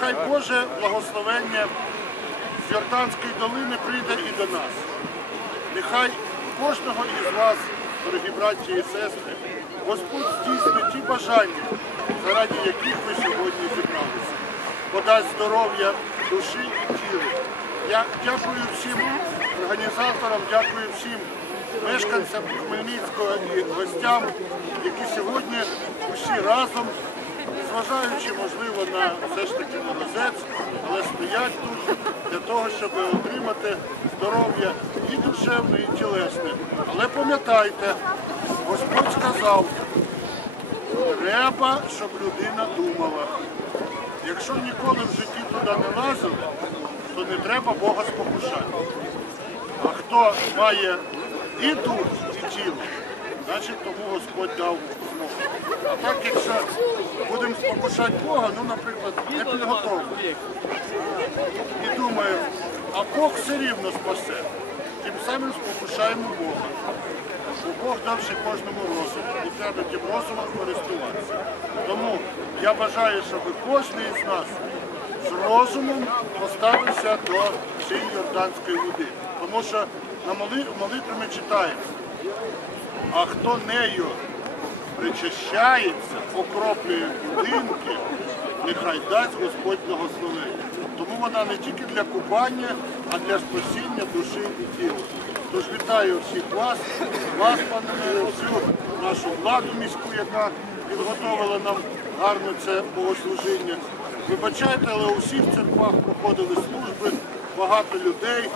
нехай Боже благословення з Йорданської долини прийде і до нас. Нехай кожного із вас, дорогі браті і сестри, Господь здійснить ті бажання, заради яких ви сьогодні зібралися. Подасть здоров'я душі і тілу. Я дякую всім організаторам, дякую всім мешканцям Хмельницького і гостям, які сьогодні усі разом, зважаючи, можливо, на все ж таки морозець, але стоять тут для того, щоб отримати здоров'я і душевне, і тілесне. Але пам'ятайте, Господь сказав, треба, щоб людина думала. Якщо ніколи в житті туди не лазили, то не треба Бога спокушати. А хто має і дух, і тіло, значить тому Господь дав змогу. А так, якщо будемо спокушати Бога, ну, наприклад, не підготовлені, і думаємо, а Бог все рівно спасе, тим самим спокушаємо Бога. Бо Бог дав ще кожному розум, і треба тим розумом користуватися. Тому я бажаю, щоб кожен із нас з розумом поставився до цієї Йорданської води. Тому що на моли- молитві ми читаємо, а хто нею причащається, окроплює будинки, нехай дасть Господь благословення. Тому вона не тільки для купання, а для спасіння душі і тіла. Тож вітаю всіх вас, вас, пане всю нашу владу міську, яка підготовила нам гарно це богослужіння. Вибачайте, але у всіх церквах проходили служби, багато людей.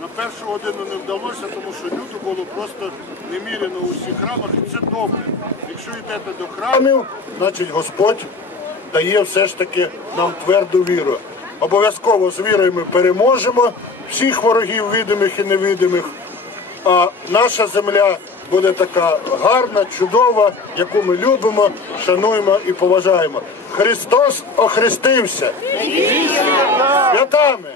На першу годину не вдалося, тому що люду було просто неміряно у всіх храмах, і це добре. Якщо йдете до храмів, значить Господь дає все ж таки нам тверду віру. Обов'язково з вірою ми переможемо всіх ворогів, видимих і невидимих. А наша земля буде така гарна, чудова, яку ми любимо, шануємо і поважаємо. Христос охрестився. Святами!